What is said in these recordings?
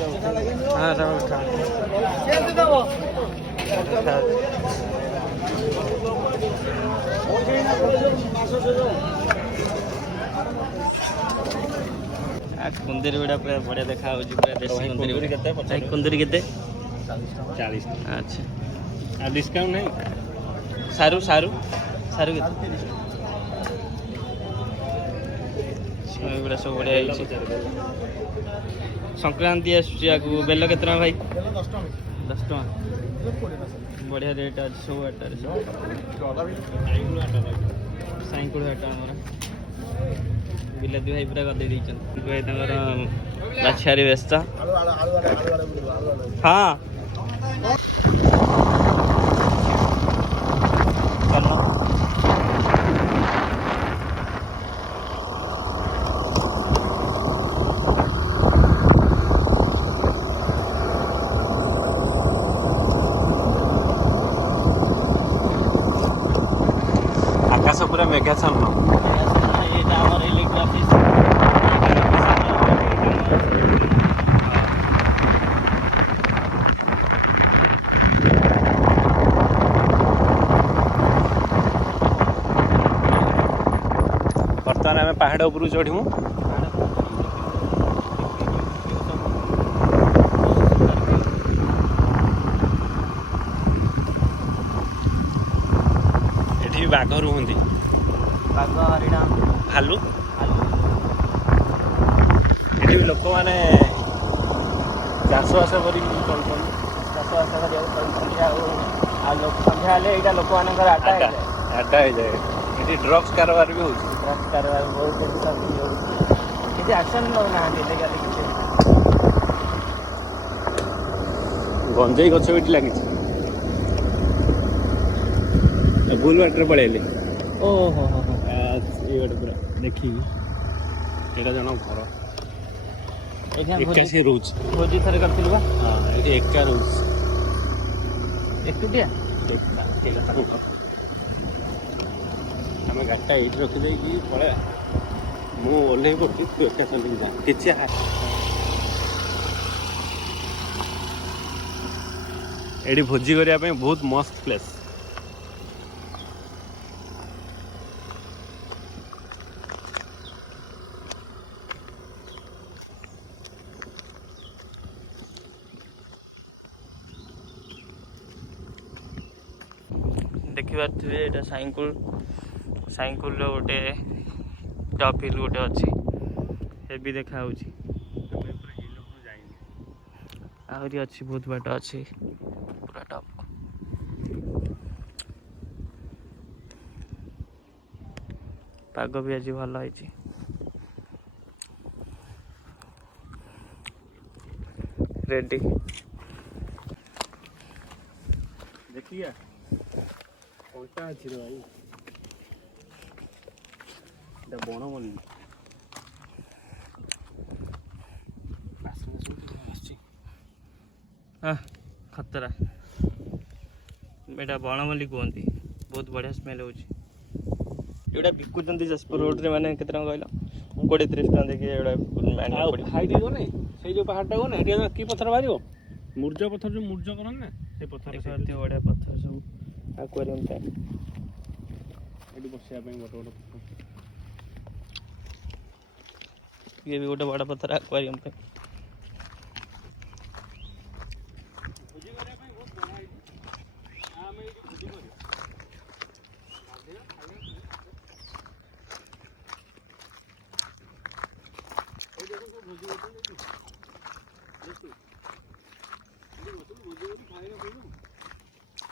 हाँ सब उठा कुंदरी गुड़ा पूरा बढ़िया देखा पूरा देसी कुंदरी कुंदरी के 40 अच्छा आ डिस्काउंट नहीं सारू सारू सारू के सब बढ़िया संक्रांति आगु बेल के भाई 10 टका बढ़िया रेट अच्छे सब सैंकुड़ हाट बिलाती भाई पूरा गदे बाछियारी व्यस्त हाँ आकाश पूरा मेघाच्छन्न बर्तमान आम पहाड़ उपरू चढ़ू एठी बाघ रुहंती बाघ हरिण भालू एठी लोक माने चाषबास कर चाषबास संध्या यहाँ लोक मान आड्डा हो जाए ये ड्रग्स कारोबार भी हो ड्रग्स कारोबार बहुत किसी एक्शन नौना गंजेई गछ भी लगी भूल बाटर पलैले ओहो ये पूरा देखी एटा जन घर एकाशी रोज भोजी थरे करथिलु बा हां एठी एका रोज एकटिया आम गाड़टा ये रखिदे कि पड़े मु ओल्हे पड़ी तू एका चली जा किछि एठी भोजी करिया पे बहुत मस्त प्लेस देखिए ये साइकिल गोटे टप हिल गोटे अच्छी भी देखा आहरी अच्छी बहुत बाट अच्छी पूरा टप पाग भी आज भल है रेडी देखिए कौटा अच्छी भाई बन बोली खतरा एटा बनमल्ली कहती बहुत बढ़िया स्मेल हो बिकुंट जाजपुर रोड रे माने केते टका कहल 20-30 टका देखिए हाइट गने से जो पहाड़टा गने कि पत्थर बाहर मूर्ज पत्थर जो मूर्ज करन ना से पत्थर बढ़िया पत्थर सब एक्वेरियम टाइप एटी बसिया पे बड़ ये भी गोटे बड़ा पत्थर एक्वेरियम पे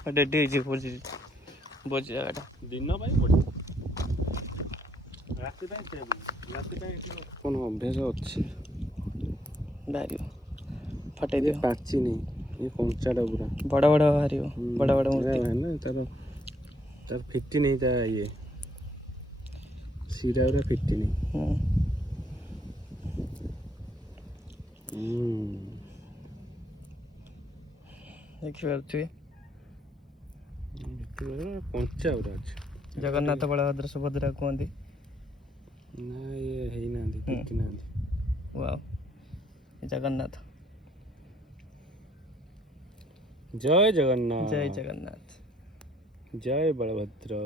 डेढ़ भोजी भोजी जगह दिन कौन अभ्यास अच्छी बाहर फटे दिए पाची नहीं ये कंचाटा पूरा बड़ा बड़ा बाहर बड़ा बड़ा मूर्ति है ना तार फिटी नहीं था ये सीरा पूरा फिटी नहीं देखिए कंचा पूरा अच्छे जगन्नाथ बलभद्र सुभद्रा कहते ना ये है ना फिटी ना वाह जगन्नाथ जय जगन्नाथ। जय जगन्नाथ। जय बलभद्र।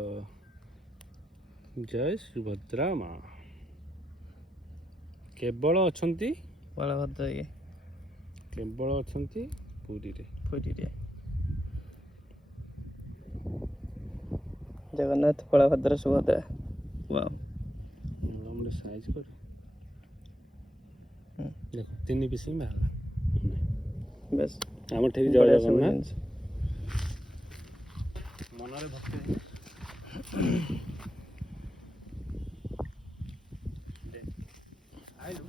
जय सुभद्रा माँ। केवल अछंती बलभद्र ये केवल अछंती पुरी रे। जगन्नाथ बलभद्र सुभद्रा। वाह हमने साइज कर देखो 3 पीस में बाहर बस आम ठेरी जय जगन्नाथ मनरे भक्ति आइलु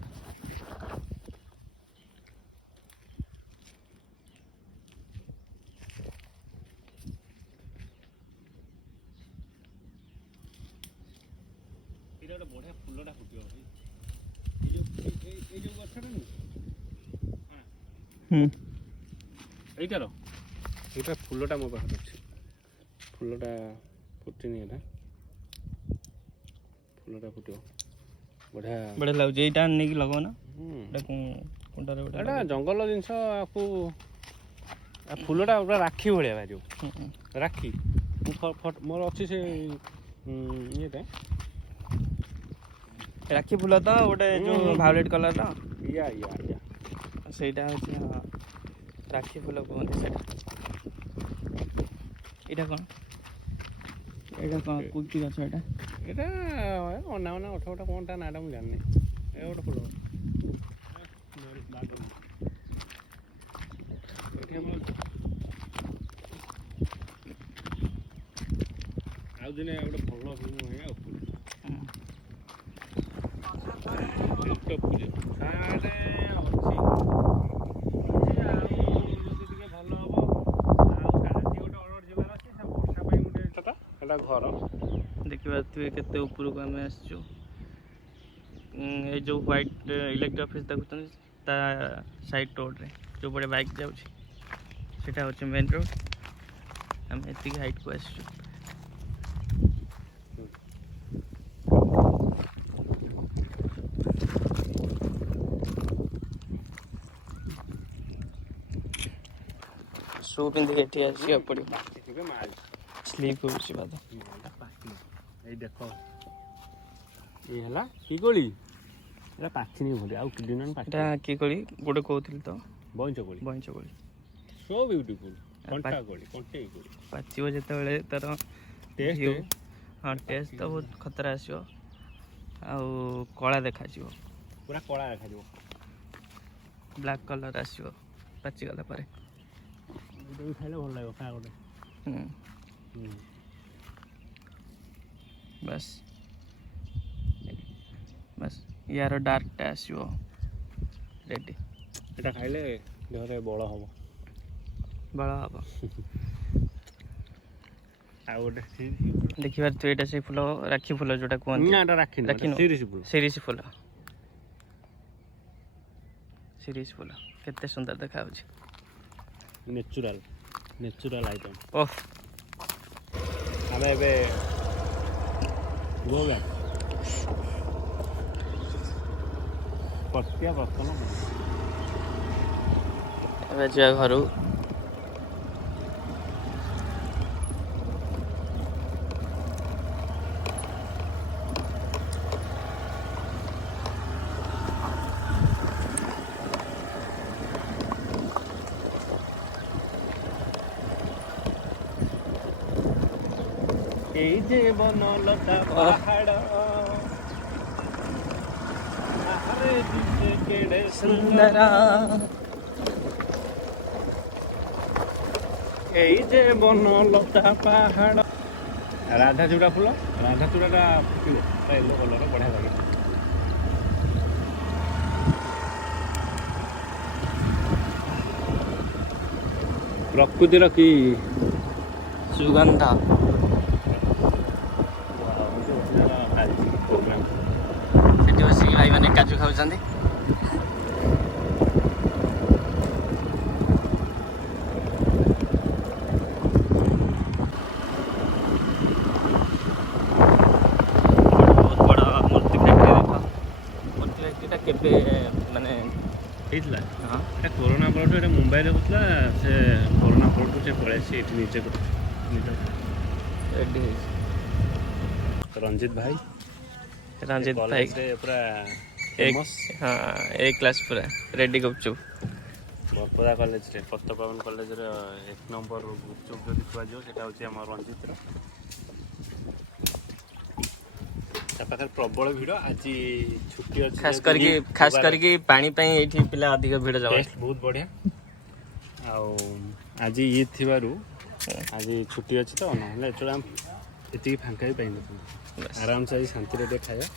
ଏଇଟା ଗୋଟେ ବଢିଆ ଫୁଲଟା ଫୁଟିବ ଏଇ ଯୋଉ ଗଛଟା ନୁହେଁ ଏଇଟାର ଏଇଟା ଫୁଲଟା ମୋ ପାଖରେ ଅଛି ଫୁଲଟା ଫୁଟିନି ଏଇଟା ଫୁଲଟା ଫୁଟିବ ବଢିଆ ବଢିଆ ଲାଗୁଛି ଏଇଟା ନେଇକି ଲଗାଉ ନା ଏଇଟା ଜଙ୍ଗଲ ଜିନିଷ ଆକୁ ଫୁଲଟା ପୁରା ରାକ୍ଷୀ ଭଳିଆ ବାହାରିବ ରାକ୍ଷୀ ମୋର ଅଛି ସେ ଇଏଟା ରାକ୍ଷୀ ଫୁଲ ତ ଗୋଟେ ଯୋଉ ଭାୟୋଲେଟ୍ କଲର ର ଇୟା ସେଇଟା ହଉଛି ରାକ୍ଷୀ ଫୁଲ କୁହନ୍ତି ସେଇଟା ଏଇଟା କ'ଣ କୁକି ଗଛ ଏଇଟା ଅନା ଅଠା କ'ଣ ତା ନାଁଟା ମୁଁ ଜାଣିନି ଏ ଗୋଟେ ଫୁଲ ଆଉ ଦିନେ ଗୋଟେ ଭଲ ଫୁଲ ଆଉ घर देखिए केते उपरକୁ ଆମେ ଆସିଛୁ ଏ ଯୋଉ ହ୍ୱାଇଟ୍ ଇଲେକ୍ଟ୍ରି ଅଫିସ୍ ଦେଖୁଛନ୍ତି ତା ସାଇଡ୍ ରୋଡ଼ରେ ଯୋଉ ପଟେ ବାଇକ୍ ଯାଉଛି ସେଟା ହେଉଛି ମେନ୍ ରୋଡ଼ ଆମେ ଏତିକି ହାଇଟ୍କୁ ଆସିଛୁ शू पिंधिक एठी आसिया पड़िବ स्लीप होउछि बाद ए देखो ए हला की गोली एला पाछिनी भली आउ किदिन पाछा की गोली गोटे कहउथिल तो बंच गोली सो ब्यूटीफुल कंटा गोली कंटे गोली पाचिबो जते बेले तार टेस्ट हां टेस्ट तो बहुत खतरा आसियो आउ कळा देखा जिवो पूरा कळा देखा जिवो ब्लैक कलर आसियो पाची गला पारे गोटे खाइले भल लागो खा गोटे बस बस यार डार्क टा आसियो रेडी एटा खाइले देहरे बळ हबो आ गोटे देखिबार तो एटा से फुल राखी फुल जोटा कोन ना एटा राखी सीरीज फुल केते सुंदर देखा होछि नेचुरल आइटम ओह हमें एबे गोगा पत्तिया बर्तन एबे जा घरु এই যে বনলতা পাহাড় আরে দিতে কেড়ে सुंदरा এই যে বনলতা পাহাড় রাধা চূড়া চূড়াটা ফুটিବ येलो कलर बढ़िया लगे प्रकृतिर की सुगंधा ସେଠି ବସିକି ଭାଇମାନେ କାଜୁ ଖାଉଛନ୍ତି ବହୁତ ବଡ଼ ମୂର୍ତ୍ତି ଫ୍ୟାକ୍ଟ୍ରି ଦେଖ ମୂର୍ତ୍ତି ଫ୍ୟାକ୍ଟ୍ରିଟା କେବେ ମାନେ ହେଇଥିଲା ହଁ এটা করোনা পরଠୁ এটা ମୁମ୍ବାଇରେ ହେଉଥିଲା ସେ କରୋନା ପରଠୁ ସେ ପଳେଇ ଆସି ଏଠି ନିଜେ ରେଡି ହେଇଛି ରଞ୍ଜିତ ଭାଇ ଭାଇ ପୁରା ହଁ ଏ କ୍ଲାସ୍ ପୁରା ରେଡି ଗୁପଚୁପ। ବରପଦା କଲେଜରେ ପତିତପାବନ କଲେଜର 1 ନମ୍ବର ଗୁପଚୁପ ଯଦି କୁହାଯିବ ସେଇଟା ହେଉଛି ଆମ ରଞ୍ଜିତର। ତା ପାଖରେ ପ୍ରବଳ ଭିଡ଼ ଆଜି ଛୁଟି ଅଛି ଖାସ କରିକି ପାଣି ପାଇଁ ଏଇଠି ପିଲା ଅଧିକ ଭିଡ଼ ଯାଉଛି। ଟେଷ୍ଟ ବହୁତ ବଢ଼ିଆ ଆଉ ଆଜି ଇଦ୍ ଥିବାରୁ ଆଜି ଛୁଟି ଅଛି ତ ନହେଲେ ଏତେବେଳେ ଆମେ ଏତିକି ଫାଙ୍କା ବି ପାଇନଥାନ୍ତୁ। ଆରାମସେ ଆଜି ଶାନ୍ତିରେ ଟିକେ ଖାଇବା।